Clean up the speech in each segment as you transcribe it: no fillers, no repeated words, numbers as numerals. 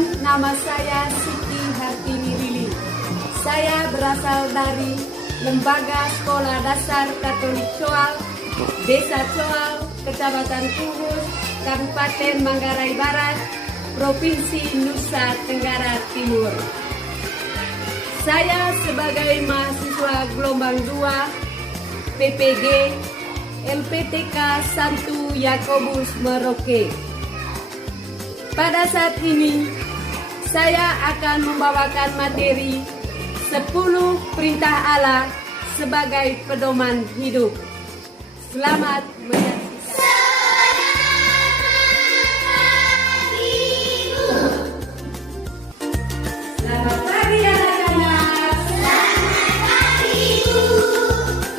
Perkenalkan, nama saya Siti Hartini Lili. Saya berasal dari Lembaga Sekolah Dasar Katolik Coal, Desa Coal, Kecamatan Kubus, Kabupaten Manggarai Barat, Provinsi Nusa Tenggara Timur. Saya sebagai mahasiswa gelombang 2 PPG LPTK Santo Yakobus Merauke. Pada saat ini, saya akan membawakan materi 10 perintah Allah sebagai pedoman hidup. Selamat menyaksikan. Selamat pagi anak-anak. Selamat pagi, Ibu.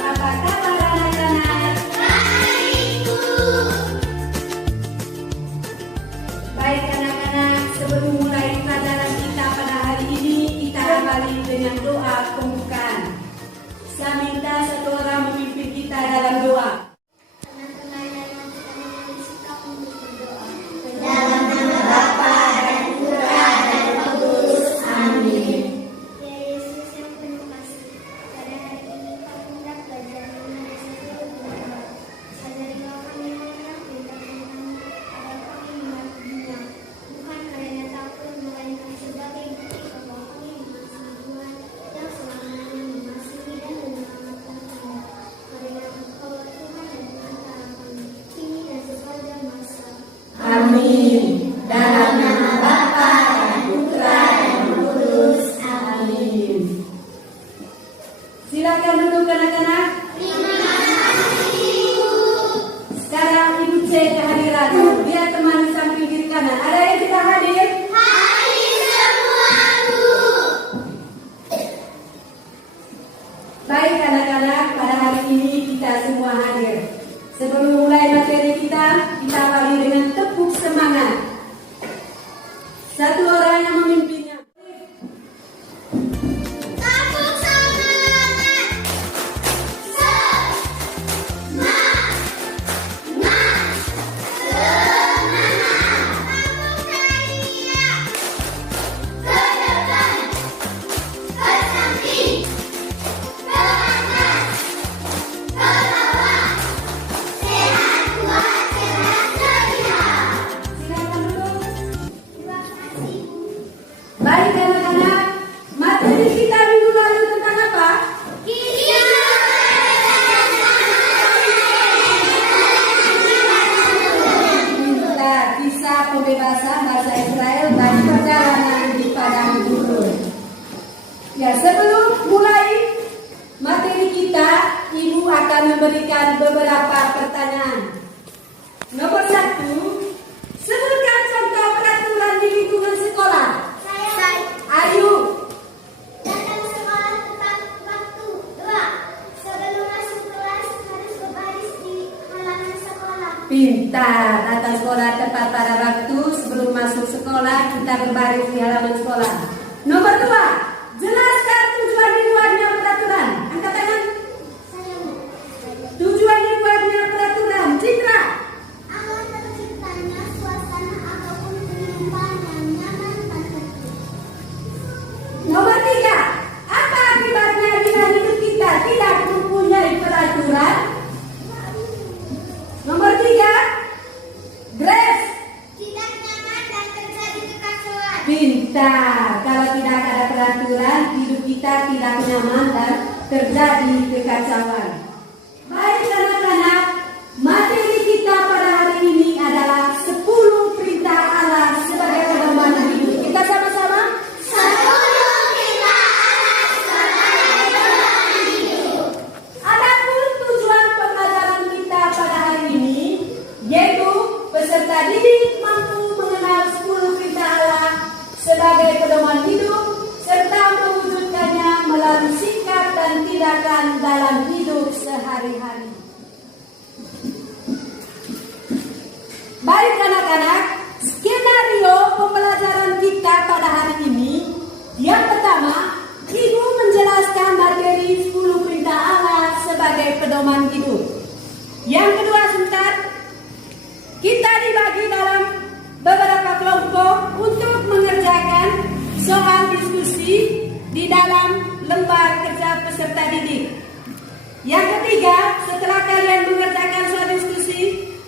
Apa kabar anak-anak? Baik, Ibu. Baik anak-anak, sebelum mulai pelajaran kita pada hari ini, kita awali dengan doa pembukaan. Saya minta satu orang memimpin kita dalam doa. Teman-teman yang kita suka untuk berdoa. Dalam nama Bapa dan Putra dan Roh Kudus. Amin. Ya Yesus yang penuh kasih, pada hari ini kami hendak belajar mengenai sesuatu berdoa. Ajarilah kami mengenal perintah kami agar kami mematuhinya, bukan karena takut melainkan sebagai bukti bahwa kami mengasihi Tuhan yang selamanya mengasihi dan menyelamatkan kami. Karena Engkau Tuhan dan antara kami, kini dan sepanjang masa. Amin. Dalam nama Bapa dan Putra dan Roh Kudus. Amin. Silakan duduk anak-anak. Terima kasih, Ibu. Sekarang Ibu cek kehadiran. Lihat teman di samping kiri kanan. Ada yang tidak hadir? Hadir semua, Bu. Baik anak-anak, pada hari ini kita semua hadir. Sebelum mulai materi kita awali dengan tepuk semangat. Satu orang yang memimpinnya. Tepuk semangat. Semangat. Tepuk teriak. Ke depan. Ke samping. Ke atas. Ke bawah. Sehat kuat, sehat sehat. Silakan duduk. Terima kasih, Bu. Baik anak-anak, materi kita minggu lalu tentang apa? Kisah pembebasan bangsa Israel dari perjalanan di padang gurun. Ya, sebelum mulai materi kita, Ibu akan memberikan beberapa pertanyaan. Nomor 1, sebutkan contoh peraturan di lingkungan sekolah. Saya Ayo. datang sekolah tepat waktu. 2. Sebelum masuk kelas harus berbaris di halaman sekolah. Pintar, datang sekolah tepat pada waktu. Sebelum masuk sekolah, kita berbaris di halaman sekolah. Nomor 2, jelaskan tujuan dibuatnya peraturan. Angkat tangan. Saya Tujuan dibuatnya peraturan. Citra. agar terciptanya suasana ataupun kehidupan yang nyaman bagi Nomor 3, apa akibatnya bila hidup kita tidak mempunyai peraturan? Nomor 3, Grace. tidak nyaman dan terjadi kekacauan. Pintar. Kalau tidak ada peraturan, hidup kita tidak nyaman dan terjadi kekacauan. Baik anak-anak, materi kita pada hari ini adalah 10 perintah Allah sebagai pedoman hidup. Kita sama-sama. 10 kita anak sebagai pedoman hidup. Adapun tujuan pembelajaran kita pada hari ini, yaitu peserta didik mampu mengenal 10 perintah Allah sebagai pedoman hidup serta mewujudkannya melalui sikap dan tindakan dalam hidup sehari-hari. Baik anak-anak, skenario pembelajaran kita pada hari ini, yang pertama, Ibu menjelaskan materi 10 perintah Allah sebagai pedoman hidup. Yang kedua, sebentar, kita dibagi dalam beberapa kelompok untuk mengerjakan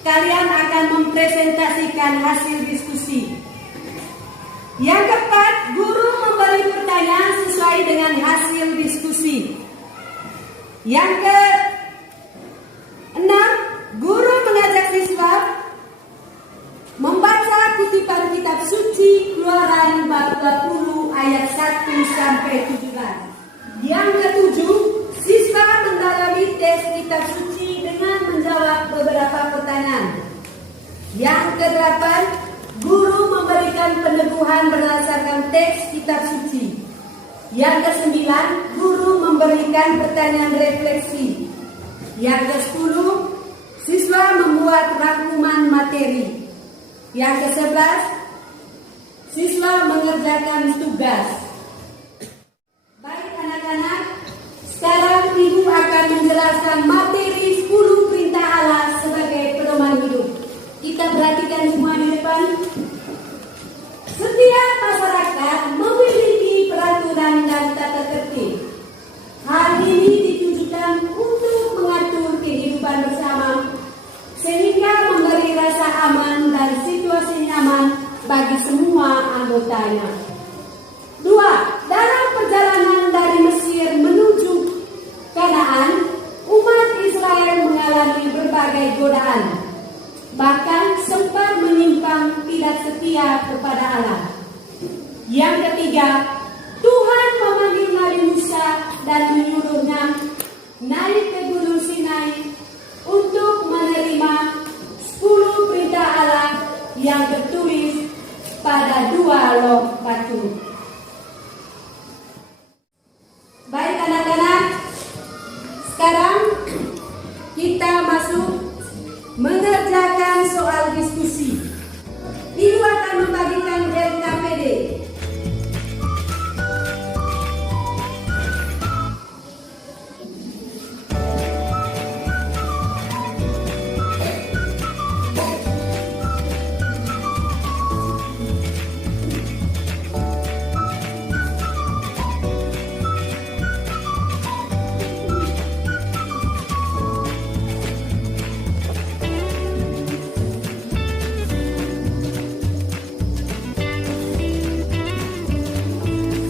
kalian akan mempresentasikan hasil diskusi. Yang keempat, guru memberi pertanyaan sesuai dengan hasil diskusi. Yang keenam, guru mengajak siswa membaca kutipan kitab suci Keluaran bab 20 ayat 1 sampai 17. Yang ketujuh, siswa mendalami tes kitab suci dengan menjawab beberapa pertanyaan. Yang kedelapan, guru memberikan peneguhan berdasarkan teks kitab suci. Yang kesembilan, guru memberikan pertanyaan refleksi. Yang kesepuluh, siswa membuat rangkuman materi. Yang ke-11, siswa mengerjakan tugas. Baik anak-anak, sekarang ibu akan menjelaskan materi 10 perintah Allah sebagai pedoman hidup. Kita perhatikan semua di depan. Setiap masyarakat memiliki peraturan dan tata tertib. Hal ini ditujukan untuk mengatur kehidupan bersama sehingga memberi rasa aman dan situasi nyaman bagi semua anggotanya. 2. Dalam perjalanan dari Mesir menuju Kanaan, umat Israel mengalami berbagai godaan, bahkan sempat menyimpang tidak setia kepada Allah. Yang ketiga, Tuhan memanggil Nabi Musa dan menyuruhnya naik ke Gunung Sinai untuk menerima 10 perintah Allah yang tertulis pada 2 loh batu. Baik anak-anak, sekarang kita masuk mengerjakan soal diskusi. Ibu akan membagikan LKPD.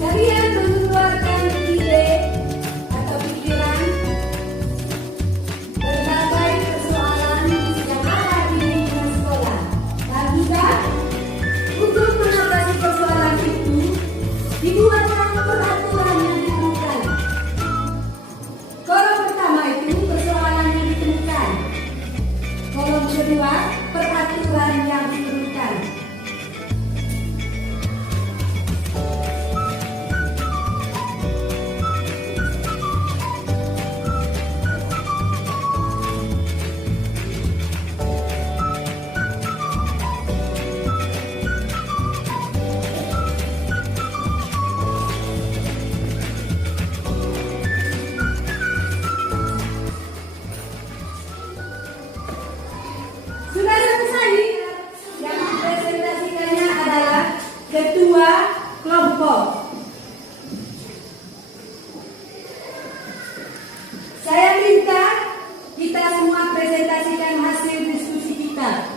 Kalian mengeluarkan ide atau pikiran berbagai persoalan yang ada di lingkungan sekolah. Dan juga untuk mengatasi persoalan itu dibuatkan peraturan yang ditemukan. Kolom pertama itu persoalan yang ditemukan. Kolom kedua peraturan yang ditemukan. Sudah selesai. Yang mempresentasikannya adalah ketua kelompok. Saya minta kita semua presentasikan hasil diskusi kita.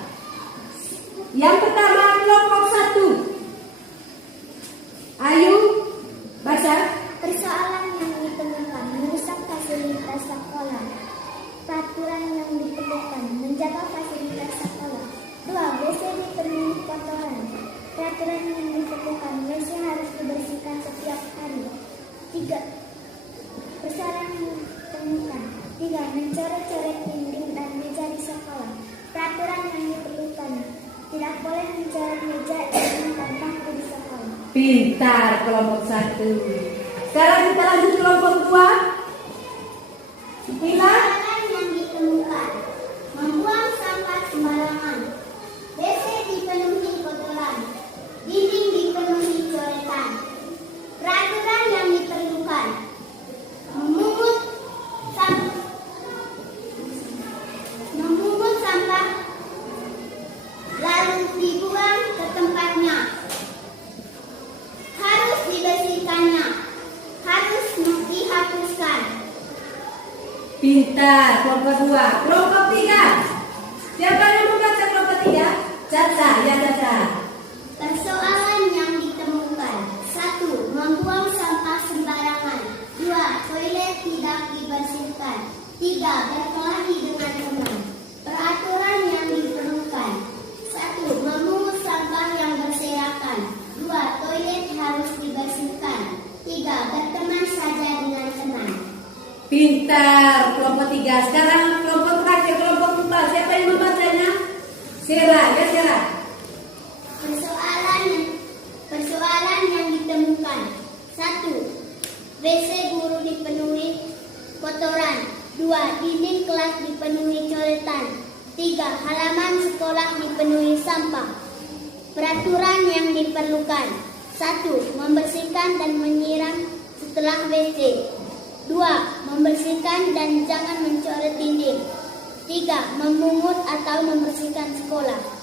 Yang pertama, kelompok 1. Ayo baca. Persoalan yang ditemukan merusak fasilitas sekolah. Peraturan yang diperlukan menjaga fasilitas sekolah. 2. WC dipenuhi kotoran. Peraturan yang diperlukan WC harus dibersihkan setiap hari. 3. Persoalan yang ditemukan. 3. Mencoret-coret dinding dan meja di sekolah. Peraturan yang diperlukan. Tidak boleh mencoret meja dinding dan bangku di sekolah. Pintar kelompok 1. Sekarang kita lanjut kelompok 2. Bila Persoalan yang ditemukan. Membuang sampah sembarangan. WC dipenuhi kotoran. Dinding dipenuhi coretan. Peraturan yang diperlukan. Memungut sampah lalu dibuang ke tempatnya. Harus dibersihkannya. Harus dihapuskan. pintar kelompok 2. Kelompok 3. Siapa yang Ya Caca. Persoalan yang ditemukan. 1. Membuang sampah sembarangan. 2. Toilet tidak dibersihkan. 3. Berkelahi dengan teman. Peraturan yang diperlukan. 1. Memungut sampah yang berserakan. 2. Toilet harus dibersihkan. 3. Berteman saja dengan teman. Pintar, kelompok 3. Sekarang kelompok terakhir, kelompok 4. Siapa yang membacanya? Sera, ya Sera. Persoalan yang ditemukan. 1. WC guru dipenuhi kotoran. 2. Dinding kelas dipenuhi coretan. 3. Halaman sekolah dipenuhi sampah. Peraturan yang diperlukan. 1. Membersihkan dan menyiram setelah WC. 2. Membersihkan dan jangan mencoret dinding. 3. Memungut atau membersihkan sekolah.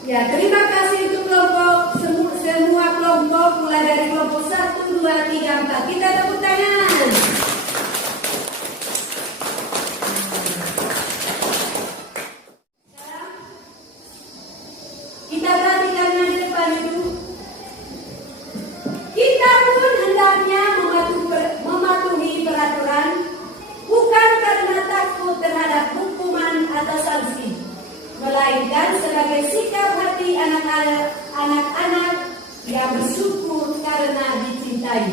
Ya, terima kasih untuk kelompok semua kelompok mulai dari kelompok 1, 2, 3, 4. Kita tepuk tangan. Kita perhatikan yang di depan itu. Kita pun hendaknya mematuhi peraturan bukan karena takut terhadap hukuman atau sanksi, melainkan sebagai sikap hati anak-anak yang bersyukur karena dicintai.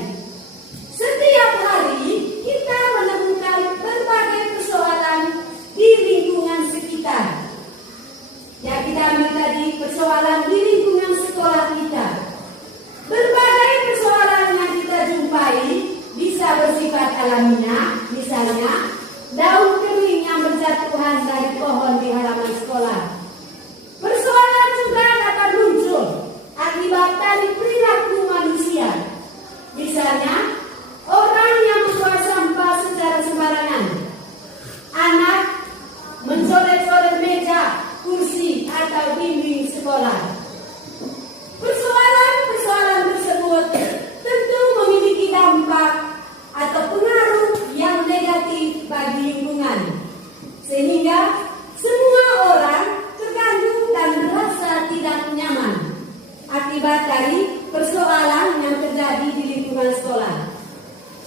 Setiap hari kita menemukan berbagai persoalan di lingkungan sekitar. Ya, kita ambil tadi persoalan di lingkungan sekolah kita. Berbagai persoalan yang kita jumpai bisa bersifat alamiah, misalnya daun kering yang berjatuhan dari pohon di halaman sekolah. Persoalan juga dapat muncul akibat dari perilaku manusia. Misalnya, orang yang membuang sampah secara sembarangan, anak mencoret-coret meja, kursi, atau dinding sekolah. Persoalan-persoalan tersebut tentu memiliki dampak atau pengaruh yang negatif bagi lingkungan, sehingga semua orang terganggu dan merasa tidak nyaman akibat dari persoalan yang terjadi di lingkungan sekolah.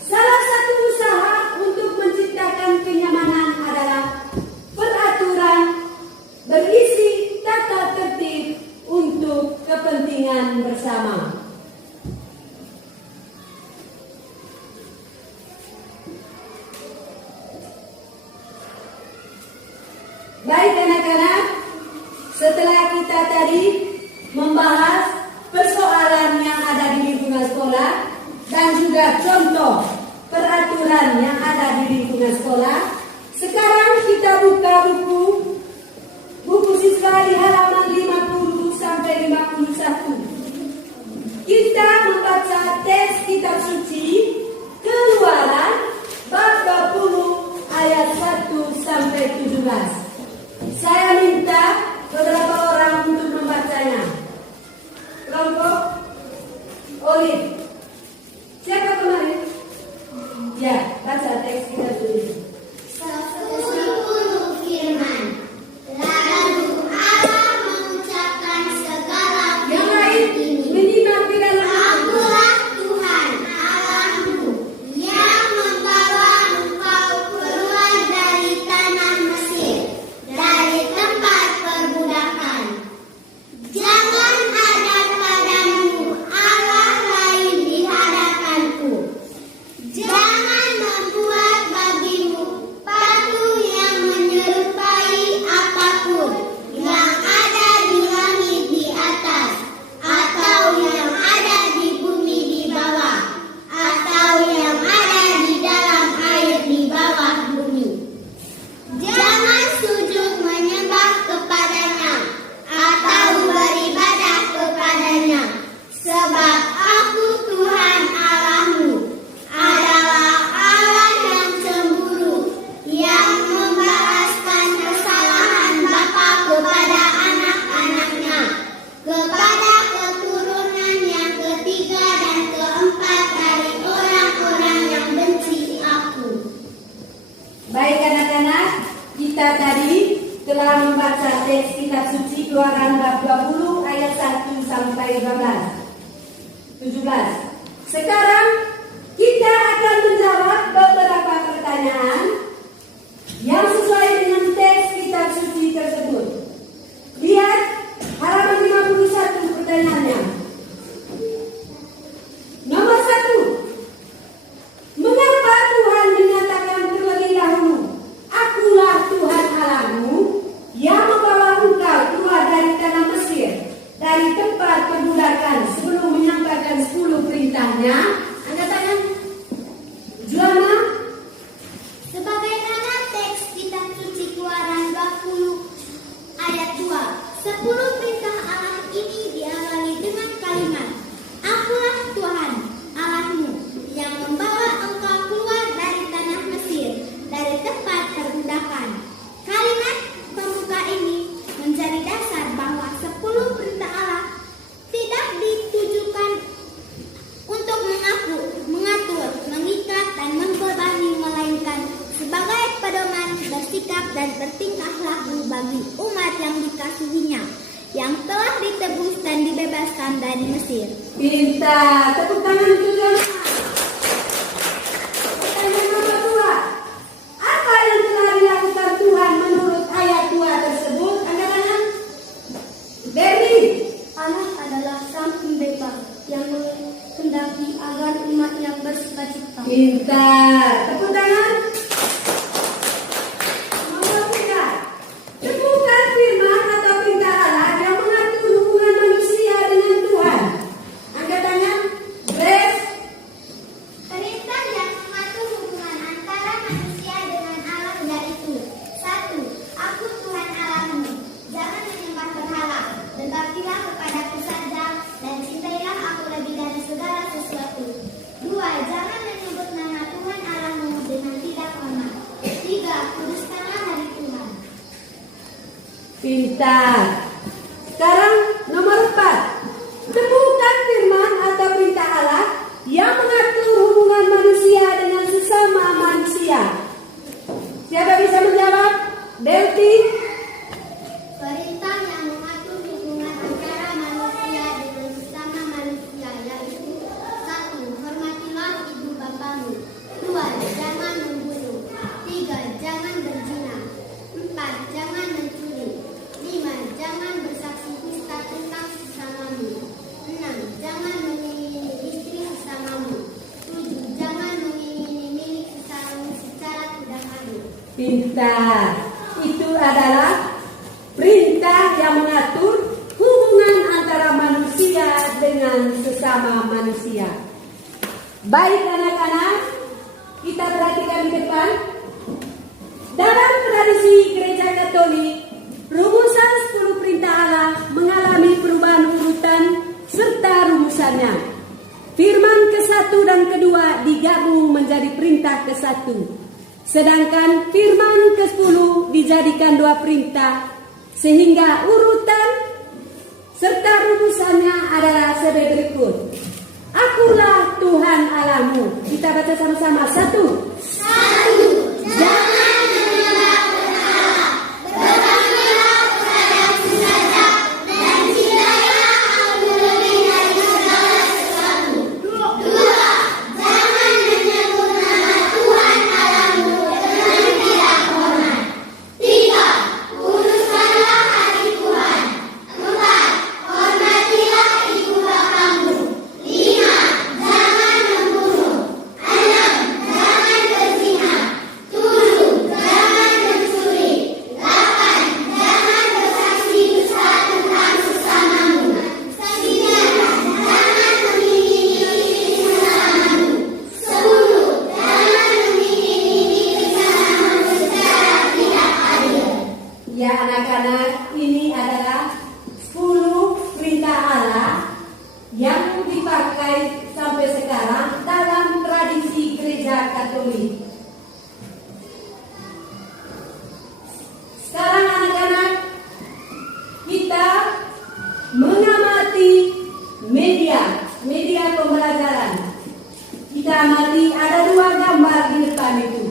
Salah satu usaha untuk menciptakan kenyamanan adalah peraturan berisi tata tertib untuk kepentingan bersama. Baik anak-anak, setelah kita tadi membahas persoalan yang ada di lingkungan sekolah dan juga contoh peraturan yang ada di lingkungan sekolah, sekarang kita buka buku siswa di halaman 50 sampai 51. Kita membaca teks kitab suci Keluaran bab 20 ayat 1 sampai 17. Saya minta beberapa orang untuk membacanya. Kelompok Olive. Siapa kemarin? Ya, baca teks kitab suci. 10 firman. Lalu Allah mengucapkan segala Yang lain ini. menyimak di dalam Akulah Tuhan Allahmu yang membawa engkau keluar dari tanah Mesir, dari tempat perbudakan. Jangan ada padamu Allah lain di hadapanku. Jangan membuat Keluaran bab 20 ayat 1 sampai 17. Sekarang kita akan menjawab beberapa pertanyaan yang sesuai dengan teks kitab suci tersebut. Lihat halaman 51 pertanyaannya. Nomor 1. Mengapa Tuhan menyatakan terlebih dahulu, Akulah Tuhan Allahmu yang membawa engkau keluar dari tanah Mesir, dari tempat perbudakan, sebelum menyampaikan 10 perintahnya? Angkat tangan. Juana. Sebagaimana teks kitab suci Keluaran 20 ayat 2, 10 perintah Allah ini diawali dengan kalimat, Akulah Tuhan Allahmu yang membawa engkau keluar dari tanah Mesir, dari tempat perbudakan. Kalimat pembuka ini menjadi dasar bahwa 10 perintah Allah tidak ditujukan untuk mengatur, mengikat, dan membebani, melainkan sebagai pedoman bersikap dan bertingkah laku bagi umat yang dikasihinya, yang telah ditebus dan dibebaskan dari Mesir. Pintar. Tepuk tangan untuk Juana. Pertanyaan nomor 2. Apa yang telah dilakukan Tuhan menurut ayat 2 tersebut? Angkat tangan. Berni. Allah adalah sang pembebas yang menghendaki agar umatnya bersukacita. Pintar. Tepuk tangan. Nomor 3. Temukan firman atau perintah Allah yang mengatur hubungan manusia dengan Tuhan. Angkat tangan. Grace. Perintah yang mengatur hubungan antara manusia dengan Allah yaitu 1. Aku Tuhan Allahmu. Jangan menyembah berhala, berbaktilah kepadaku saja, dan cintailah aku lebih dari segala sesuatu. 2. Jangan menyebut nama Tuhan Allahmu dengan tidak hormat. 3. Kuduskanlah hari Tuhan. Pintar. Sekarang nomor 4. Temukan firman atau perintah Allah yang mengatur hubungan manusia dengan sesama manusia. Siapa bisa menjawab? Delti. Perintah yang mengatur hubungan antara manusia dengan sesama manusia yaitu 1. Hormatilah ibu bapamu. 2. Jangan membunuh. 3. Jangan berzina. 4. Jangan mencuri. 5. Jangan bersaksi dusta tentang sesamamu. 6. Jangan mengingini istri sesamamu. 7. Jangan mengingini milik sesamamu secara tidak adil. Pintar. Itu adalah perintah yang mengatur hubungan antara manusia dengan sesama manusia. Baik anak-anak, kita perhatikan di depan. Dalam tradisi Gereja Katolik, rumusan 10 perintah Allah mengalami perubahan urutan serta rumusannya. Firman ke-1 dan ke-2 digabung menjadi perintah ke-1. Sedangkan firman ke-10 dijadikan 2 perintah, sehingga urutan serta rumusannya adalah sebagai berikut. Akulah Tuhan Allahmu. Kita baca sama-sama. 1. Jangan menyembah berhala. Berbaktilah kepadaku saja, dan cintailah aku lebih dari segala sesuatu. 2. Jangan menyebut nama Tuhan Allahmu dengan tidak hormat. 3. Kuduskanlah hari Tuhan. 4. Hormatilah ibu bapamu. 5. Jangan membunuh. 6. Jangan berzina. 7. Jangan mencuri. 8. Jangan bersaksi dusta tentang sesamamu. 9. Jangan mengingini istri sesamamu. 10. Jangan mengingini milik sesamamu secara tidak adil. Ya anak-anak, ini adalah 10 perintah Allah yang dipakai sampai sekarang dalam tradisi Gereja Katolik. Sekarang anak-anak, kita mengamati media pembelajaran. Kita amati ada 2 gambar di depan itu.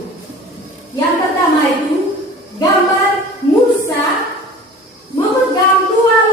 Yang pertama itu gambar Musa memegang 2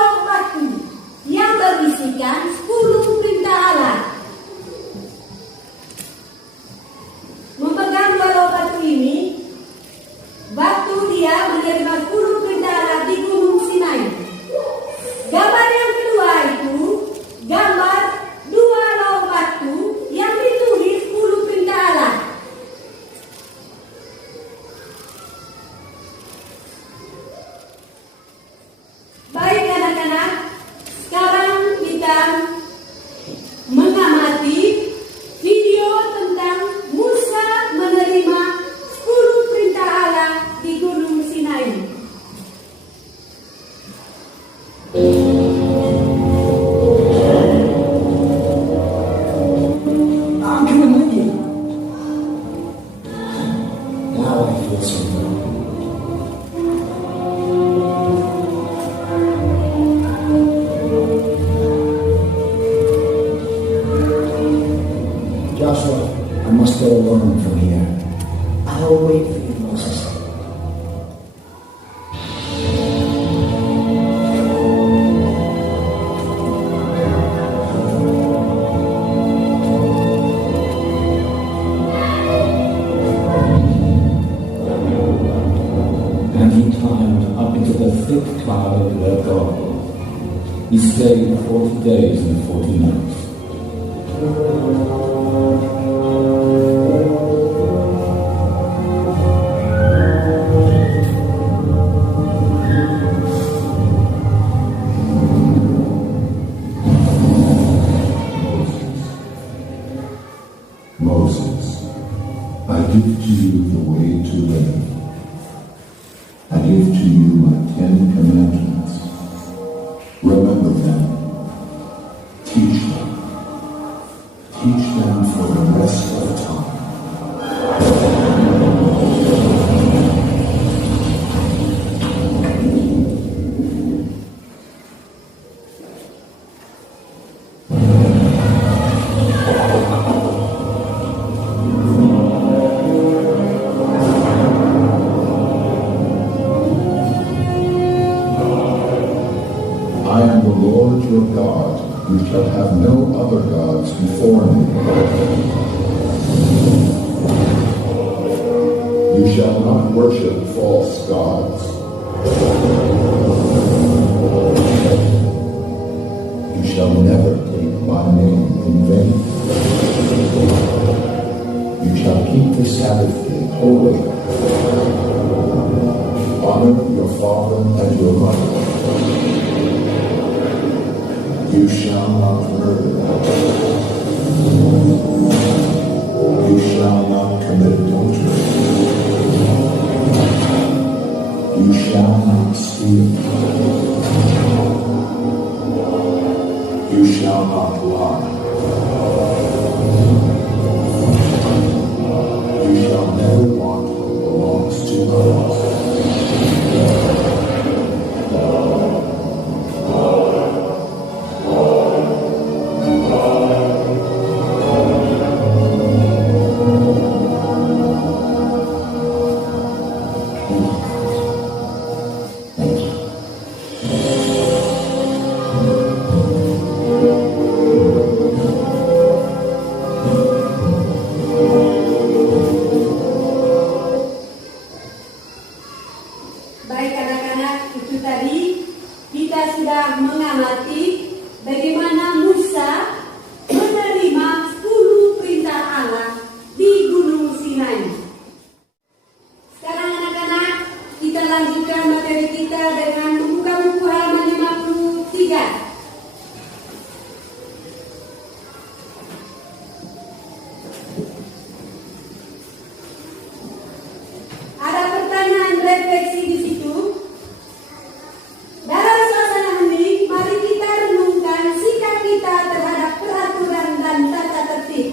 go alone from here. I'll wait for you, Moses. And he climbed up into the thick cloud of God. He stayed 40 days and 40 nights. Moses, I give to you the way to live. I give to you my 10 commandments. Remember them. Teach them. Teach them for the rest of time. I am the Lord your God. You shall have no other gods before me. You shall not worship false gods. You shall never take my name in vain. You shall keep the Sabbath day holy. Honor your father and your mother. You shall not murder. You shall not commit adultery. You shall not steal. You shall not lie. You shall never want what belongs to others. Baik anak-anak, itu tadi kita sudah mengamati bagaimana Musa menerima 10 perintah Allah di Gunung Sinai. Sekarang anak-anak, kita lanjutkan materi kita dengan membuka buku halaman 53. Ada pertanyaan refleksi di situ. Dalam suasana hening, mari kita renungkan sikap kita terhadap peraturan dan tata tertib.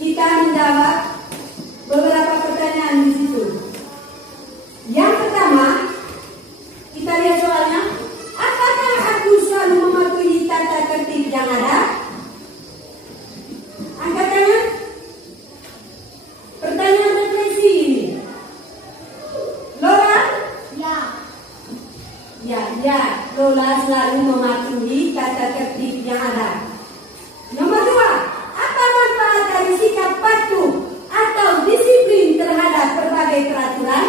Kita menjawab beberapa pertanyaan di situ. Yang pertama, kita lihat soalnya. Apakah aku selalu mematuhi tata tertib yang ada? Angkat tangan. Pertanyaan refleksi ini. Lola? Ya, Lola selalu mematuhi tata tertib yang ada. Nomor 2, apa manfaat dari sikap patuh atau disiplin terhadap berbagai peraturan?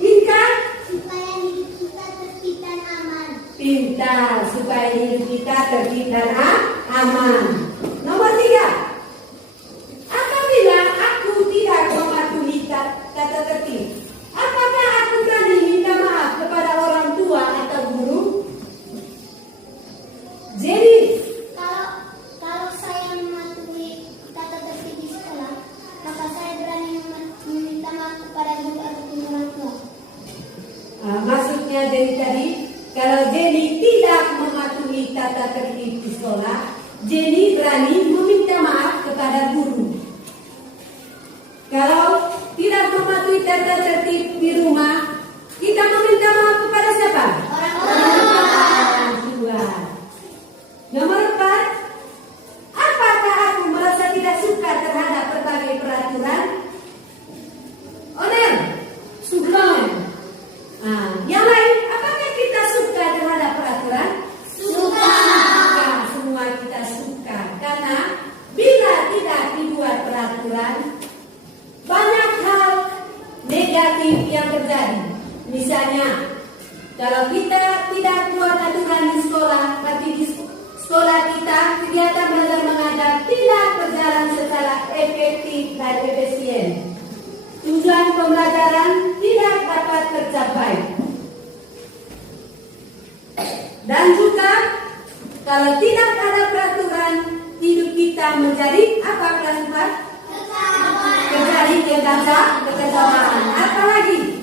Inka? Supaya hidup kita tertib dan aman. Pintar, supaya hidup kita tertib dan aman. Nomor 3, apabila aku tidak mematuhi tata tertib, apakah aku berani minta maaf kepada orang tua atau guru? Jadi, Kalau saya mematuhi tata tertib di sekolah, maka saya berani meminta maaf kepada guru ataupun orang tua. maksudnya dari tadi, kalau Jenny tidak mematuhi tata tertib di sekolah, Jenny berani meminta maaf kepada guru. Kalau tidak mematuhi tata tertib di rumah, kita meminta maaf kepada siapa? Orang tua. Nomor 4, apakah aku merasa tidak suka terhadap Misalnya, kalau kita tidak buat aturan di sekolah, berarti di sekolah kita kegiatan belajar mengajar tidak berjalan secara efektif dan efisien. Tujuan pembelajaran tidak dapat tercapai. Dan juga, kalau tidak ada peraturan, hidup kita menjadi apa kelas 4? Menjadi kekacauan. Apa lagi?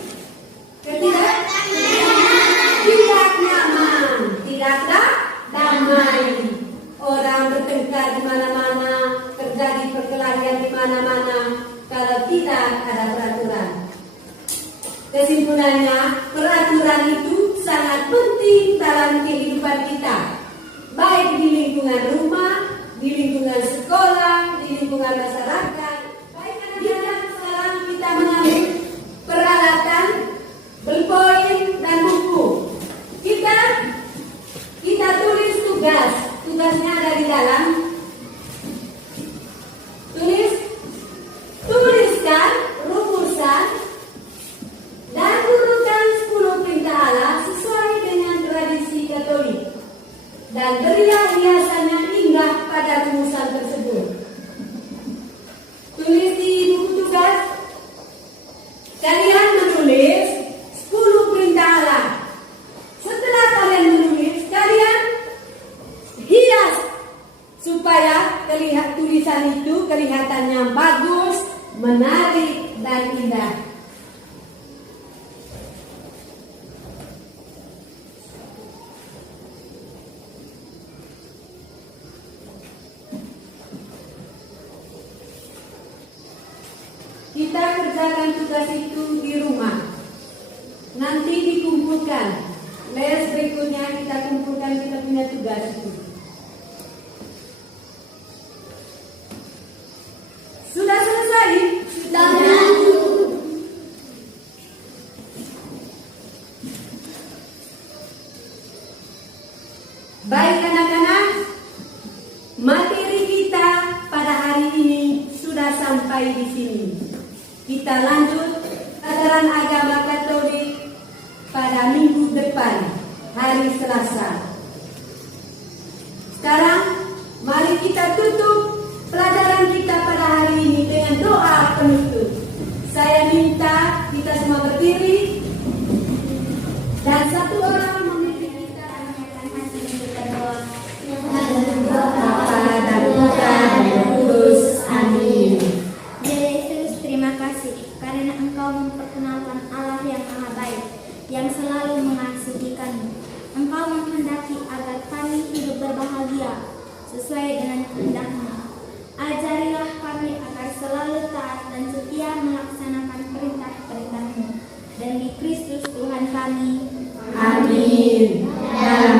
Tidak nyaman, tidaklah damai. Orang bertengkar di mana-mana, terjadi perkelahian di mana-mana. Kalau tidak ada peraturan. Kesimpulannya, peraturan itu sangat penting dalam kehidupan kita, baik di lingkungan rumah, di lingkungan sekolah, di lingkungan masyarakat. Baik sekarang kita mengambil peralatan, ballpoint dan buku. Kita tulis tugasnya ada di dalam. Tuliskan rumusan dan gunakan 10 perintah Allah sesuai dengan tradisi Katolik, dan berilah hiasannya indah pada rumusan tersebut. Tulis di buku tugas, kalian menulis 10 perintah Allah. Setelah kalian menulis, kalian hias supaya tulisan itu kelihatannya bagus, menarik, dan indah. Kita kerjakan tugas itu di rumah. Nanti dikumpulkan. Les berikutnya kita kumpulkan kita punya tugas itu. Sudah selesai? Sudah. Baik anak-anak, materi kita pada hari ini sudah sampai di sini. Kita lanjut pelajaran agama Katolik pada minggu depan, hari Selasa. Sekarang, mari kita tutup pelajaran kita pada hari ini dengan doa penutup. Saya minta kita semua berdiri dan satu orang memimpin kita menyanyikan hati berdoa. Bapa dan Putra dan Roh Kudus. Amin. Yesus, terima kasih karena Engkau memperkenalkan Allah yang Maha Baik, yang selalu mengasihi kami. Engkau menghendaki agar kami hidup berbahagia sesuai dengan kehendak-Mu. Ajarilah kami agar selalu taat dan setia melaksanakan perintah-perintah-Mu. Dan di Kristus Tuhan kami. Amin. Dalam